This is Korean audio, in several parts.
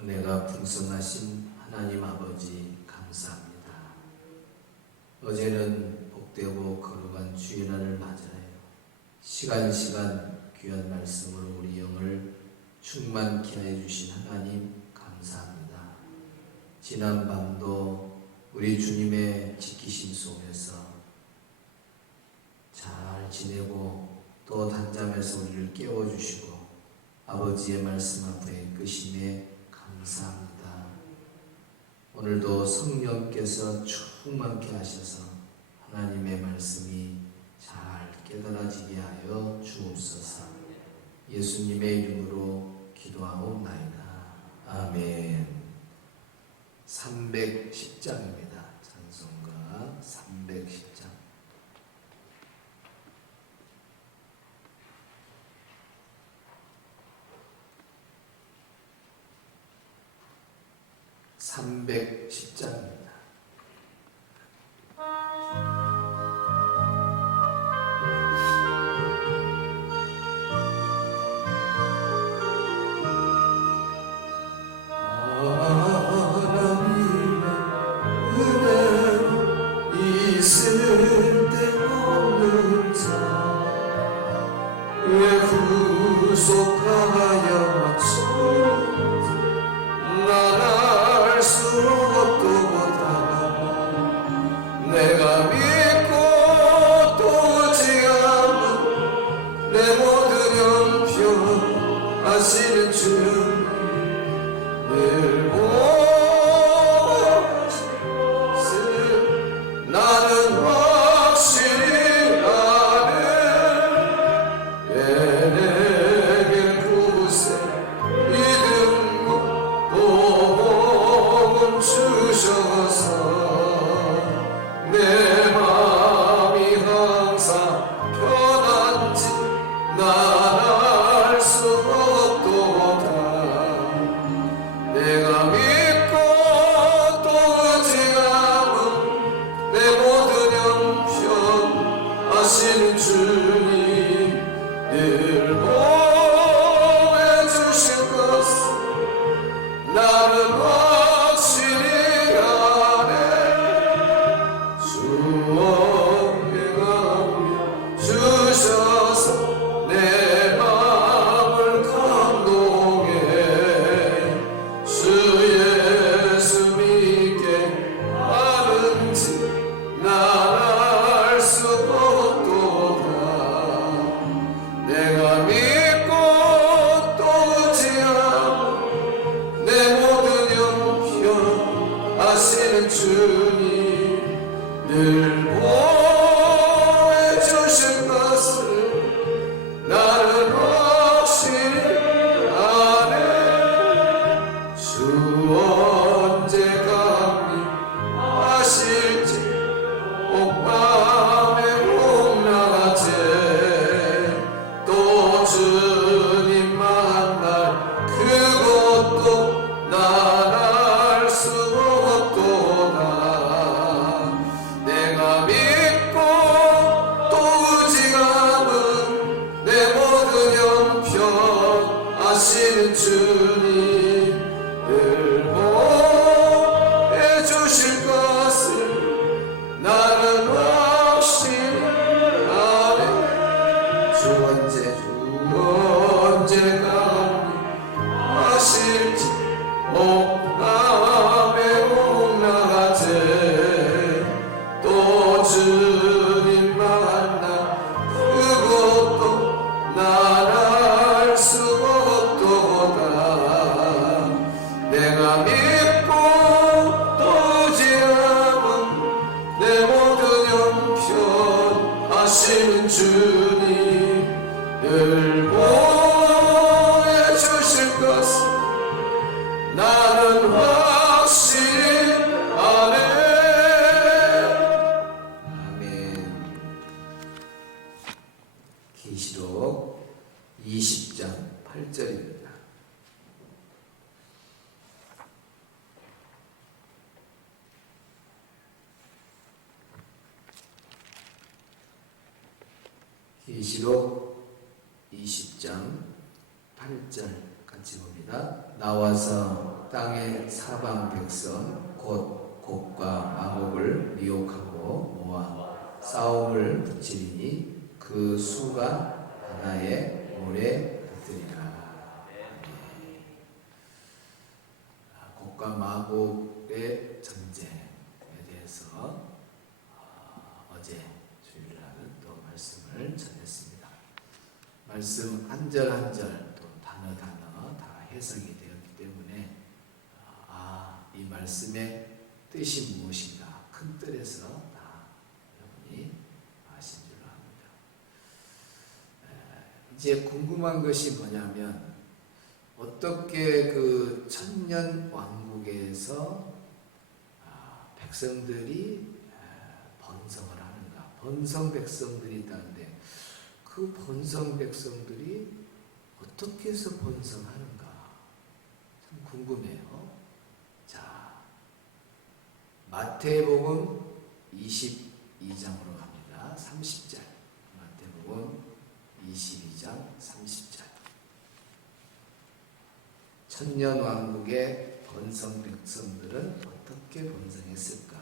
은혜가 풍성하신 하나님 아버지 감사합니다. 어제는 복되고 거룩한 주일날을 맞아요. 시간 귀한 말씀으로 우리 영을 충만케 해 주신 하나님 감사합니다. 지난 밤도 우리 주님의 지키심 속에서 잘 지내고 또 단잠에서 우리를 깨워주시고 아버지의 말씀 앞에 끄심에 감사합니다. 오늘도 성령께서 충만케 하셔서 하나님의 말씀이 잘 깨달아지게 하여 주옵소서. 예수님의 이름으로 기도하옵나이다. 아멘. 310장입니다. 찬송가 310장. (310장입니다) 계시록 20장 8절입니다. 계시록 20장 8절 같이 봅니다. 나와서 땅의 사방 백성 곧 곡과 마곡을 미혹하고 모아 싸움을 붙이리니 그 수가 바다의 모래 같으리라. 곡과 마곡의 전쟁에 대해서 어제 주일날은 또 말씀을 전했습니다. 말씀 한 절 한 절 또 단어 다 해석이 되었기 때문에 이 말씀의 뜻이 무엇인가 큰 틀에서 다 여러분이 아신 줄로 합니다. 이제 궁금한 것이 뭐냐면 어떻게 그 천년 왕국에서 백성들이 번성을 하는가. 번성 백성들이 있다는데 그 번성 백성들이 어떻게 해서 번성하는가 참 궁금해요. 자, 마태복음 22장으로 갑니다. 30절. 마태복음 22장 30절. 천년 왕국의 번성 백성들은 어떻게 번성했을까?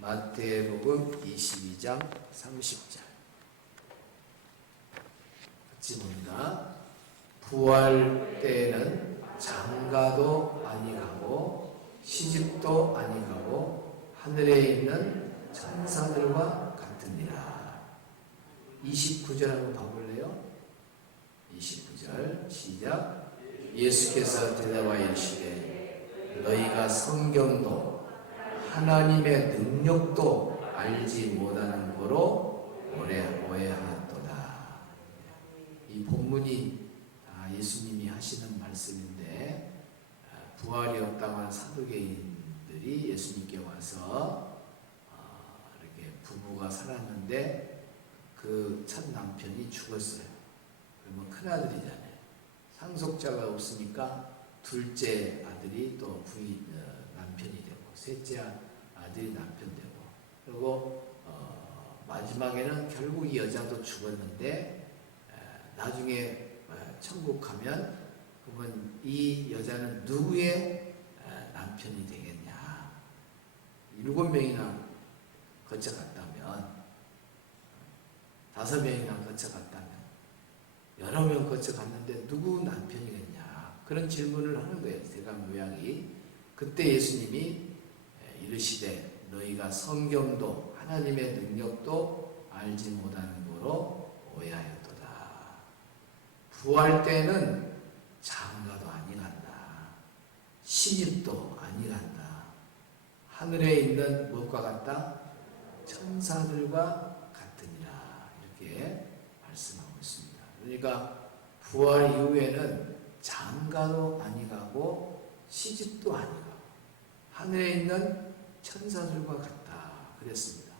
마태복음 22장 30절. 같이 봅니다. 부활 때에는 장가도 아니가고 시집도 아니가고 하늘에 있는 천사들과 같으니라. 29절 한번 봐볼래요? 29절 시작. 예수께서 대답하여 이르시되 너희가 성경도 하나님의 능력도 알지 못하는 거로 오해하였도다. 이 본문이 예수님이 하시는 말씀인데 부활이 없다고 한 사두개인들이 예수님께 와서 이렇게 부부가 살았는데 그 첫 남편이 죽었어요. 그러면 큰아들이잖아요. 상속자가 없으니까 둘째 아들이 또 남편이 되고 셋째 아들이 남편 되고 그리고 마지막에는 결국 이 여자도 죽었는데 나중에 천국 가면 그러면 이 여자는 누구의 남편이 되겠냐. 7명이나 거쳐갔다면 5명이나 거쳐갔다면 여러 명 거쳐갔는데 누구 남편이겠냐. 그런 질문을 하는 거예요. 대강 요약이. 그때 예수님이 이르시되 너희가 성경도 하나님의 능력도 알지 못하는 거로 오해하였도다. 부활 때는 장가도 아니간다. 시집도 아니간다. 하늘에 있는 무엇과 같다? 천사들과 같으니라. 이렇게 말씀하고 있습니다. 그러니까 부활 이후에는 장가도 아니가고 시집도 아니가고 하늘에 있는 천사들과 같다. 그랬습니다.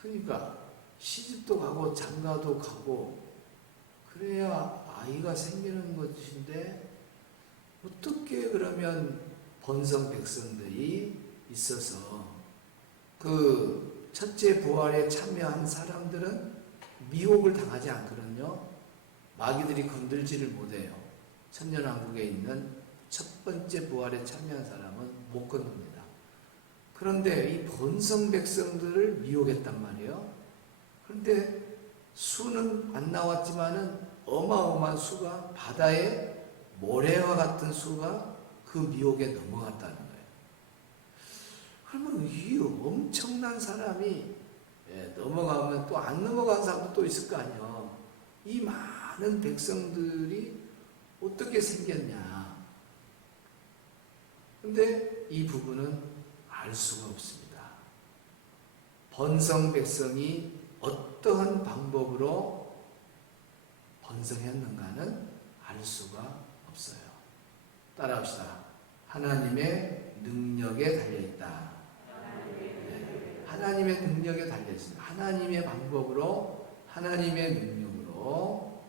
그러니까 시집도 가고 장가도 가고 그래야 아이가 생기는 것인데 어떻게 그러면 번성 백성들이 있어서 그 첫째 부활에 참여한 사람들은 미혹을 당하지 않거든요. 마귀들이 건들지를 못해요. 천년왕국에 있는 첫 번째 부활에 참여한 사람은 못 건듭니다. 그런데 이 번성 백성들을 미혹했단 말이에요. 그런데 수는 안 나왔지만은 어마어마한 수가 바다의 모래와 같은 수가 그 미혹에 넘어갔다는 거예요. 그러면 이 엄청난 사람이 넘어가면 또 안 넘어간 사람도 또 있을 거 아니에요. 이 많은 백성들이 어떻게 생겼냐. 근데 이 부분은 알 수가 없습니다. 번성 백성이 어떠한 방법으로 번성했는가는 알 수가 없어요. 따라합시다. 하나님의 능력에 달려있다. 하나님의 능력에 달려있습니다. 하나님의 방법으로 하나님의 능력으로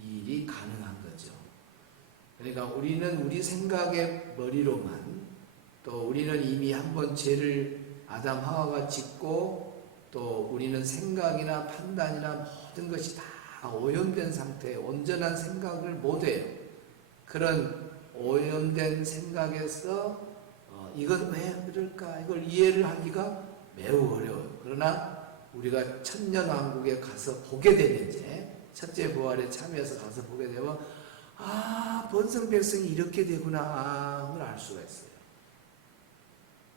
이 일이 가능한 거죠. 그러니까 우리는 우리 생각의 머리로만 또 우리는 이미 한번 죄를 아담 하와가 짓고 또 우리는 생각이나 판단이나 모든 것이 다 오염된 상태에 온전한 생각을 못해요. 그런 오염된 생각에서 이건 왜 그럴까 이걸 이해를 하기가 매우 어려워요. 그러나 우리가 천년왕국에 가서 보게 되면 이제 첫째 부활에 참여해서 가서 보게 되면 번성 백성이 이렇게 되구나 그걸 알 수가 있어요.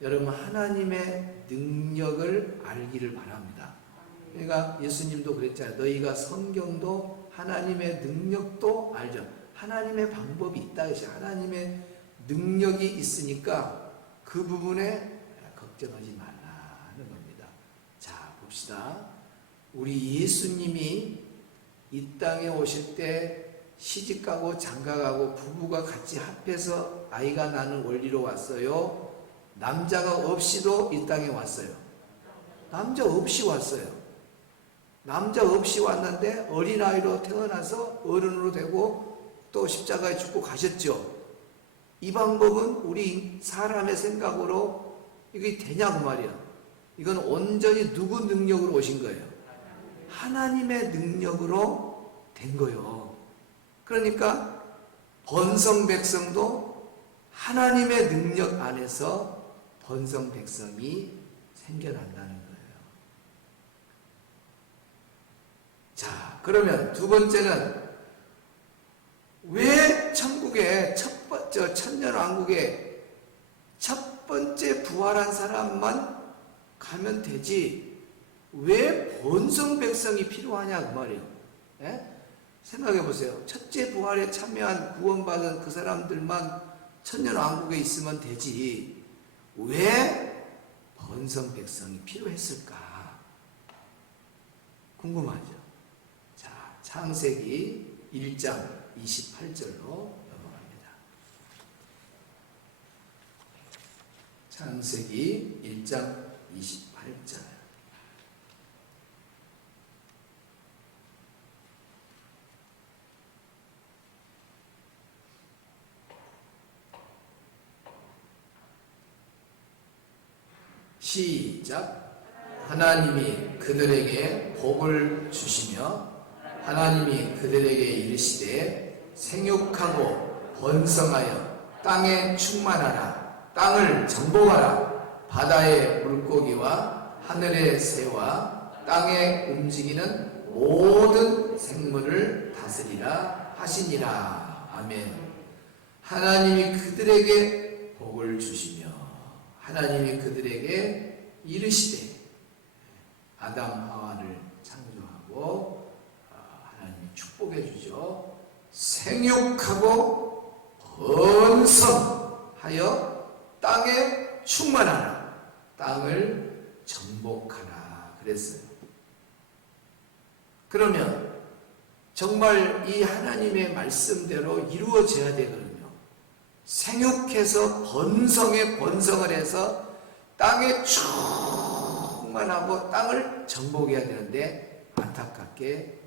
여러분 하나님의 능력을 알기를 바랍니다. 그러니까 예수님도 그랬잖아요. 너희가 성경도 하나님의 능력도 알죠. 하나님의 방법이 있다. 하나님의 능력이 있으니까 그 부분에 걱정하지 말라는 겁니다. 자, 봅시다. 우리 예수님이 이 땅에 오실 때 시집가고 장가가고 부부가 같이 합해서 아이가 나는 원리로 왔어요? 남자가 없이도 이 땅에 왔어요? 남자 없이 왔어요. 남자 없이 왔는데 어린아이로 태어나서 어른으로 되고 또 십자가에 죽고 가셨죠. 이 방법은 우리 사람의 생각으로 이게 되냐고 말이야. 이건 온전히 누구 능력으로 오신 거예요? 하나님의 능력으로 된 거예요. 그러니까 번성 백성도 하나님의 능력 안에서 번성 백성이 생겨난다는 거예요. 자, 그러면 두 번째는 왜 천국에 천년왕국에 첫 번째 부활한 사람만 가면 되지 왜 번성 백성이 필요하냐 그 말이에요. 예? 생각해 보세요. 첫째 부활에 참여한 구원받은 그 사람들만 천년왕국에 있으면 되지 왜 번성 백성이 필요했을까 궁금하죠. 자, 창세기 1장 28절로 넘어갑니다. 창세기 1장 28절. 시작. 하나님이 그들에게 복을 주시며 하나님이 그들에게 이르시되 생육하고 번성하여 땅에 충만하라. 땅을 정복하라. 바다의 물고기와 하늘의 새와 땅에 움직이는 모든 생물을 다스리라 하시니라. 아멘. 하나님이 그들에게 복을 주시며 하나님이 그들에게 이르시되 아담 하와를 창조하고 하나님이 축복해 주죠. 생육하고 번성하여 땅에 충만하라. 땅을 정복하라 그랬어요. 그러면 정말 이 하나님의 말씀대로 이루어져야 되거든요. 생육해서 번성에 번성을 해서 땅에 충만하고 땅을 정복해야 되는데 안타깝게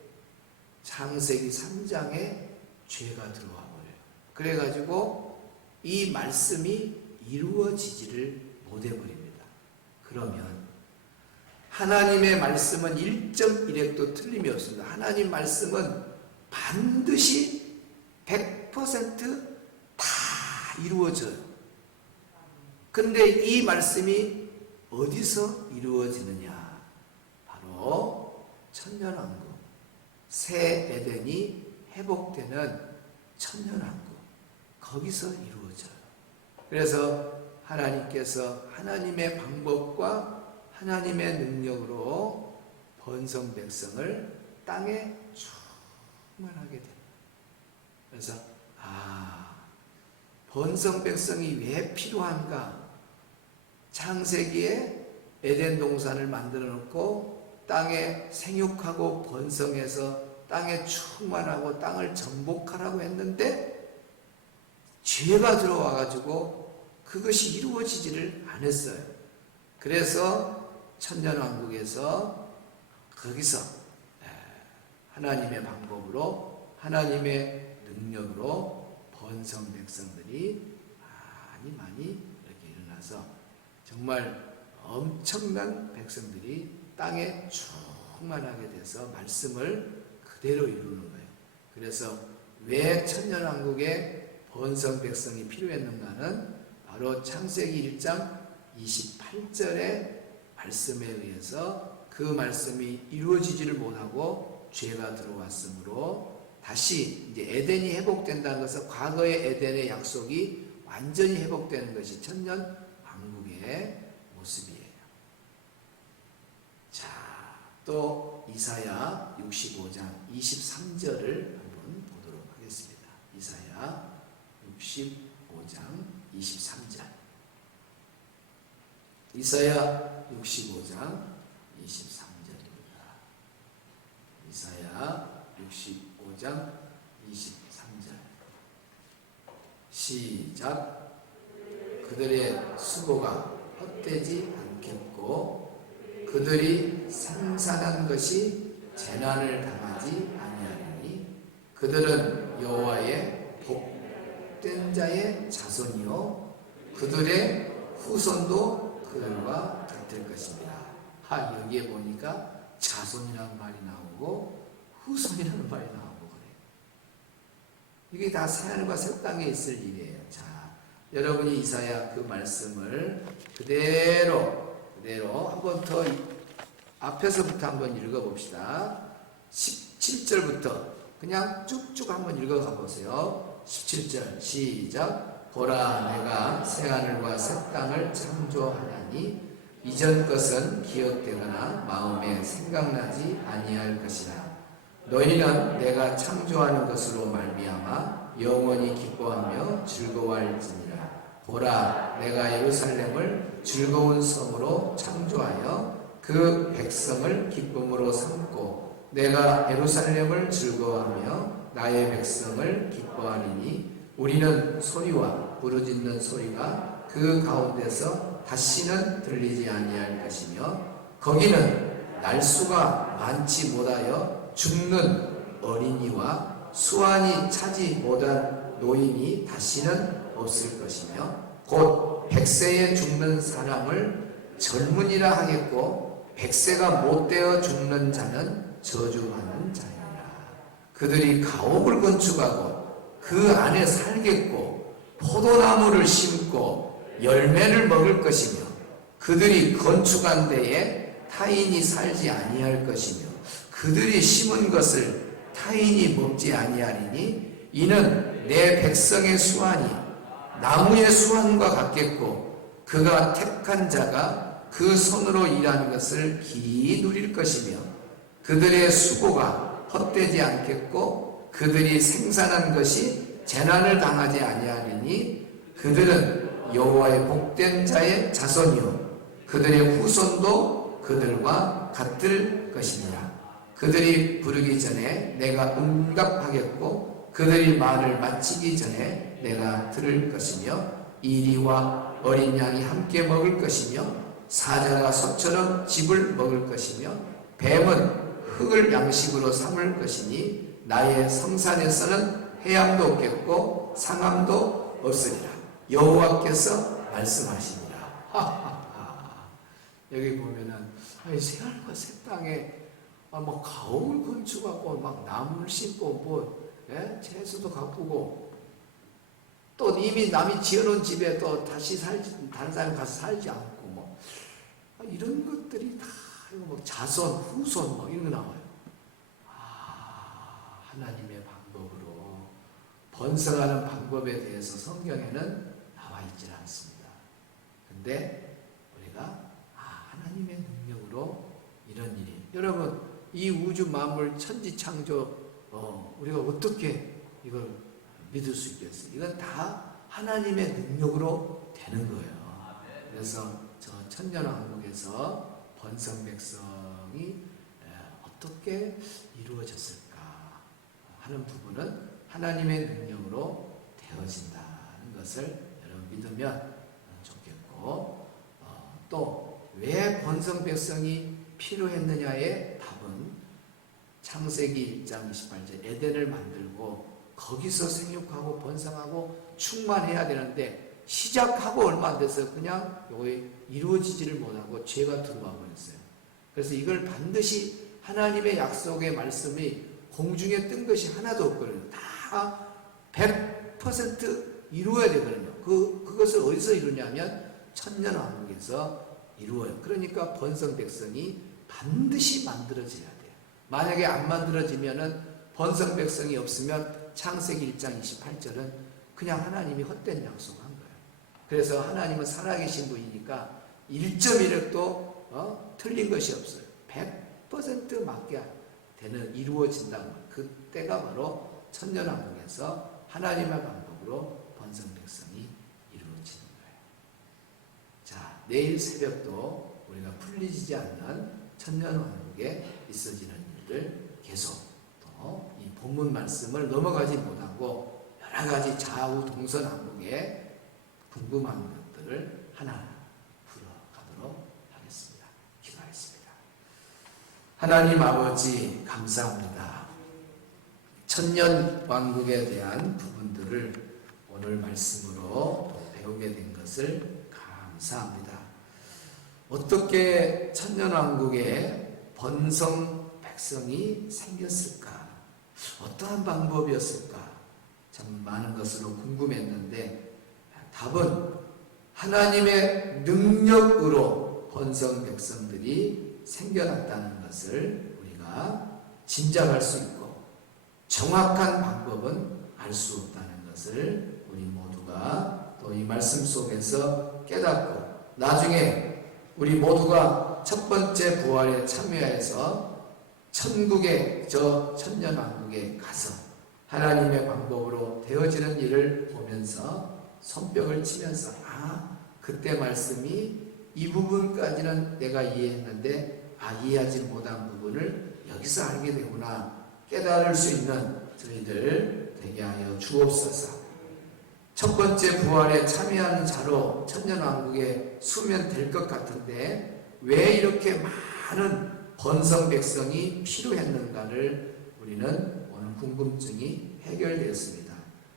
창세기 3장에 죄가 들어와 버려요. 그래가지고 이 말씀이 이루어지지를 못해버립니다. 그러면 하나님의 말씀은 1.1획도 틀림이 없습니다. 하나님 말씀은 반드시 100% 다 이루어져요. 그런데 이 말씀이 어디서 이루어지느냐? 바로 천년왕국, 새 에덴이 회복되는 천년왕국, 거기서 이루어져요. 그래서 하나님께서 하나님의 방법과 하나님의 능력으로 번성 백성을 땅에 충만하게 됩니다. 그래서 번성 백성이 왜 필요한가? 창세기에 에덴 동산을 만들어 놓고 땅에 생육하고 번성해서 땅에 충만하고 땅을 정복하라고 했는데 죄가 들어와 가지고 그것이 이루어지지를 않았어요. 그래서 천년왕국에서 거기서 하나님의 방법으로 하나님의 능력으로 번성 백성들이 많이 이렇게 일어나서 정말 엄청난 백성들이 땅에 충만하게 돼서 말씀을 그대로 이루는 거예요. 그래서 왜 천년왕국에 번성 백성이 필요했는가는 바로 창세기 1장 28절의 말씀에 의해서 그 말씀이 이루어지지를 못하고 죄가 들어왔으므로 다시 이제 에덴이 회복된다는 것은 과거의 에덴의 약속이 완전히 회복되는 것이 천년 왕국의 모습이에요. 자, 또 이사야 65장 23절을 한번 보도록 하겠습니다. 이사야 65장 23절. 이사야 65장 23절입니다. 이사야 65장 23절. 시작. 그들의 수고가 헛되지 않겠고 그들이 생산한 것이 재난을 당하지 아니하리니 그들은 여호와의 복된 자의 자손이요 그들의 후손도 그들과 같을 것입니다. 여기에 보니까 자손이라는 말이 나오고 후손이라는 말이 나오고 그래요. 이게 다 새하늘과 새 땅에 있을 일이에요. 자, 여러분이 이사야 그 말씀을 그대로 한 번 더 앞에서부터 한번 읽어봅시다. 17절부터 그냥 쭉쭉 한번 읽어가 보세요. 17절 시작. 보라, 내가 새하늘과 새 땅을 창조하나니 이전 것은 기억되거나 마음에 생각나지 아니할 것이라. 너희는 내가 창조하는 것으로 말미암아 영원히 기뻐하며 즐거워할지니라. 보라, 내가 예루살렘을 즐거운 성으로 창조하여 그 백성을 기쁨으로 삼고 내가 예루살렘을 즐거워하며 나의 백성을 기뻐하리니 우리는 소리와 부르짖는 소리가 그 가운데서 다시는 들리지 아니할 것이며 거기는 날수가 많지 못하여 죽는 어린이와 수완이 차지 못한 노인이 다시는 없을 것이며 곧 100세에 죽는 사람을 젊은이라 하겠고 100세가 못되어 죽는 자는 저주하는 자니라. 그들이 가옥을 건축하고 그 안에 살겠고 포도나무를 심고 열매를 먹을 것이며 그들이 건축한 데에 타인이 살지 아니할 것이며 그들이 심은 것을 타인이 먹지 아니하리니 이는 내 백성의 수완이 나무의 수완과 같겠고 그가 택한 자가 그 손으로 일하는 것을 길이 누릴 것이며 그들의 수고가 헛되지 않겠고 그들이 생산한 것이 재난을 당하지 아니하리니 그들은 여호와의 복된 자의 자손이요 그들의 후손도 그들과 같을 것이니라. 그들이 부르기 전에 내가 응답하겠고 그들이 말을 마치기 전에 내가 들을 것이며 이리와 어린 양이 함께 먹을 것이며 사자가 소처럼 짚을 먹을 것이며 뱀은 흙을 양식으로 삼을 것이니 나의 성산에서는 해양도 없겠고 상함도 없으리라. 여호와께서 말씀하시니라. 여기 보면은 새하늘과 새 땅에 뭐 가옥을 건축하고 막 나무를 심고 뭐 채소도 가꾸고 또 이미 남이 지어놓은 집에 또 다시 살지 다른 사람 가서 살지 않고 뭐 이런 것들이 다 뭐 자손 후손 뭐 이런 거 나와요. 하나님의 방법으로 번성하는 방법에 대해서 성경에는 나와 있지 않습니다. 근데 우리가 하나님의 능력으로 이런 일이 여러분 이 우주 만물 천지 창조 우리가 어떻게 이걸 믿을 수 있겠어요? 이건 다 하나님의 능력으로 되는 거예요. 그래서 저 천년왕국에서 번성 백성이 어떻게 이루어졌을까 하는 부분은 하나님의 능력으로 되어진다는 것을 여러분 믿으면 좋겠고 또 왜 번성 백성이 필요했느냐의 답은 창세기 1장 28절 에덴을 만들고 거기서 생육하고 번성하고 충만해야 되는데 시작하고 얼마 안 돼서 그냥 이게 이루어지지를 못하고 죄가 들어와 버렸어요. 그래서 이걸 반드시 하나님의 약속의 말씀이 공중에 뜬 것이 하나도 없거든요. 다 100% 이루어야 되거든요. 그것을 어디서 이루냐면 천년왕국에서 이루어요. 그러니까 번성백성이 반드시 만들어져야 돼요. 만약에 안 만들어지면은 번성백성이 없으면 창세기 1장 28절은 그냥 하나님이 헛된 약속한 거예요. 그래서 하나님은 살아계신 분이니까 1.1획도 틀린 것이 없어요. 100% 맞게 되는 이루어진다고. 그때가 바로 천년왕국에서 하나님의 방법으로 번성백성이 이루어지는 거예요. 자, 내일 새벽도 우리가 풀리지 않는 천년왕국에 있어지는 일을 계속 또 이 본문 말씀을 넘어가지 못하고 여러 가지 좌우 동서남북에 궁금한 것들을 하나하나 풀어가도록 하겠습니다. 기도하겠습니다. 하나님 아버지 감사합니다. 천년왕국에 대한 부분들을 오늘 말씀으로 또 배우게 된 것을 감사합니다. 어떻게 천년왕국에 번성백성이 생겼을까? 어떠한 방법이었을까? 참 많은 것으로 궁금했는데 답은 하나님의 능력으로 번성백성들이 생겨났다는 것을 우리가 짐작할 수 있고 정확한 방법은 알 수 없다는 것을 우리 모두가 또 이 말씀 속에서 깨닫고 나중에 우리 모두가 첫 번째 부활에 참여해서 천국의 저 천년왕국에 가서 하나님의 방법으로 되어지는 일을 보면서 손뼉을 치면서 그때 말씀이 이 부분까지는 내가 이해했는데 이해하지 못한 부분을 여기서 알게 되구나 깨달을 수 있는 저희들 되게 하여 주옵소서. 첫 번째 부활에 참여하는 자로 천년왕국에 수면 될 것 같은데 왜 이렇게 많은 번성백성이 필요했는가를 우리는 오늘 궁금증이 해결되었습니다.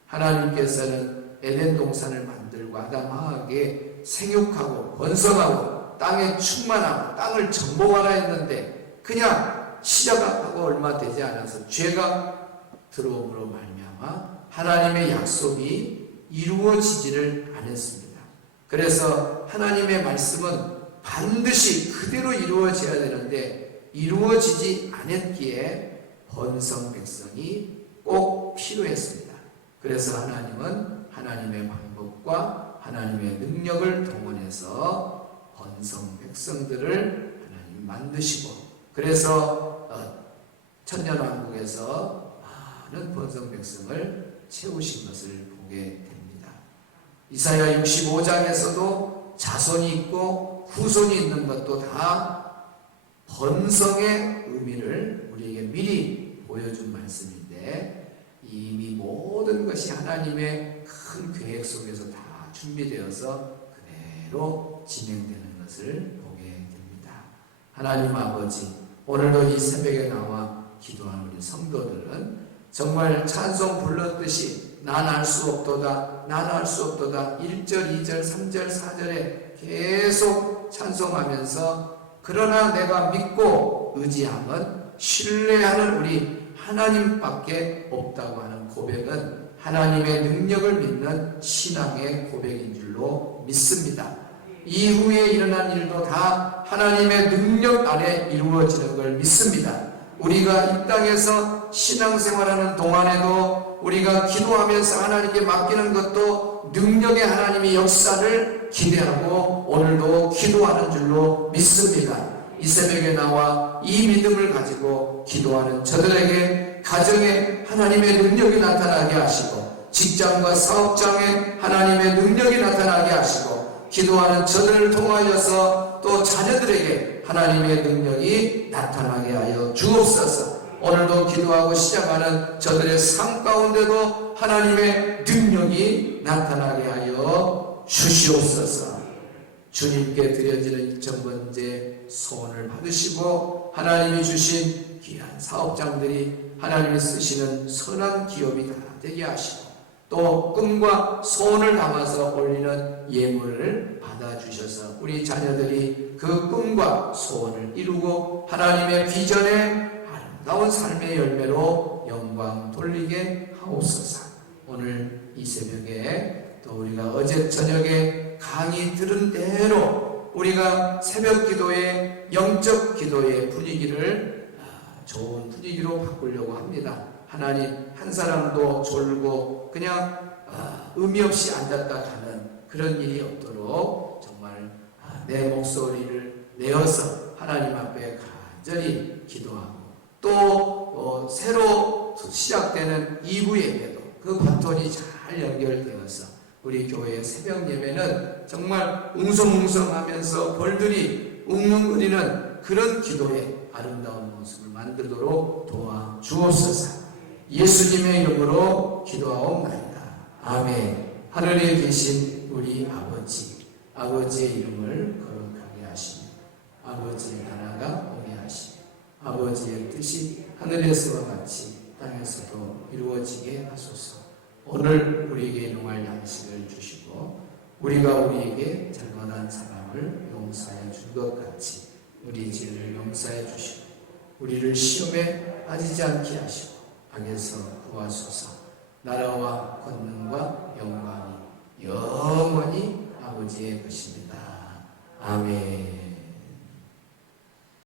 하나님께서는 에덴 동산을 만들고 아담 하와에게 생육하고 번성하고 땅에 충만하고 땅을 정복하라 했는데 그냥 시작하고 얼마 되지 않아서 죄가 들어옴으로 말미암아 하나님의 약속이 이루어지지를 않았습니다. 그래서 하나님의 말씀은 반드시 그대로 이루어져야 되는데 이루어지지 않았기에 번성백성이 꼭 필요했습니다. 그래서 하나님은 하나님의 방법과 하나님의 능력을 동원해서 번성백성들을 하나님 만드시고 그래서 천년왕국에서 많은 번성백성을 채우신 것을 보게 됩니다. 이사야 65장에서도 자손이 있고 후손이 있는 것도 다 번성의 의미를 우리에게 미리 보여준 말씀인데 이미 모든 것이 하나님의 큰 계획 속에서 다 준비되어서 그대로 진행되는 것을 보게 됩니다. 하나님 아버지, 오늘도 이 새벽에 나와 기도하는 우리 성도들은 정말 찬송 불렀듯이 난 알 수 없도다, 난 알 수 없도다 1절, 2절, 3절, 4절에 계속 찬송하면서 그러나 내가 믿고 의지함은 신뢰하는 우리 하나님밖에 없다고 하는 고백은 하나님의 능력을 믿는 신앙의 고백인 줄로 믿습니다. 이후에 일어난 일도 다 하나님의 능력 아래 이루어지는 걸 믿습니다. 우리가 이 땅에서 신앙생활하는 동안에도 우리가 기도하면서 하나님께 맡기는 것도 능력의 하나님의 역사를 기대하고 오늘도 기도하는 줄로 믿습니다. 이 새벽에 나와 이 믿음을 가지고 기도하는 저들에게 가정에 하나님의 능력이 나타나게 하시고 직장과 사업장에 하나님의 능력이 나타나게 하시고 기도하는 저들을 통하여서 또 자녀들에게 하나님의 능력이 나타나게 하여 주옵소서. 오늘도 기도하고 시작하는 저들의 삶 가운데도 하나님의 능력이 나타나게 하여 주시옵소서. 주님께 드려지는 1,000번째 소원을 받으시고 하나님이 주신 귀한 사업장들이 하나님이 쓰시는 선한 기업이 다 되게 하시고 또 꿈과 소원을 담아서 올리는 예물을 받아주셔서 우리 자녀들이 그 꿈과 소원을 이루고 하나님의 비전에 아름다운 삶의 열매로 영광 돌리게 하옵소서. 오늘 이 새벽에 또 우리가 어제 저녁에 강의 들은 대로 우리가 새벽 기도의 영적 기도의 분위기를 좋은 분위기로 바꾸려고 합니다. 하나님 한 사람도 졸고 그냥 의미 없이 앉았다 가는 그런 일이 없도록 정말 내 목소리를 내어서 하나님 앞에 간절히 기도하고 또 새로 시작되는 2부 예배도 그 바톤이 잘 연결되어서 우리 교회의 새벽 예배는 정말 웅성웅성하면서 벌들이 웅웅거리는 그런 기도의 아름다운 모습을 만들도록 도와주옵소서. 예수님의 이름으로 기도하옵나이다. 아멘. 하늘에 계신 우리 아버지, 아버지의 이름을 거룩하게 하시며 아버지의 나라가 오게 하시며 아버지의 뜻이 하늘에서와 같이 땅에서도 이루어지게 하소서. 오늘 우리에게 일용할 양식을 주시고 우리가 우리에게 잘못한 사람을 용서해 준 것 같이 우리 죄를 용서해 주시고 우리를 시험에 빠지지 않게 하시고 악에서 구하소서. 나라와 권능과 영광이 영원히 아버지의 것입니다. 아멘.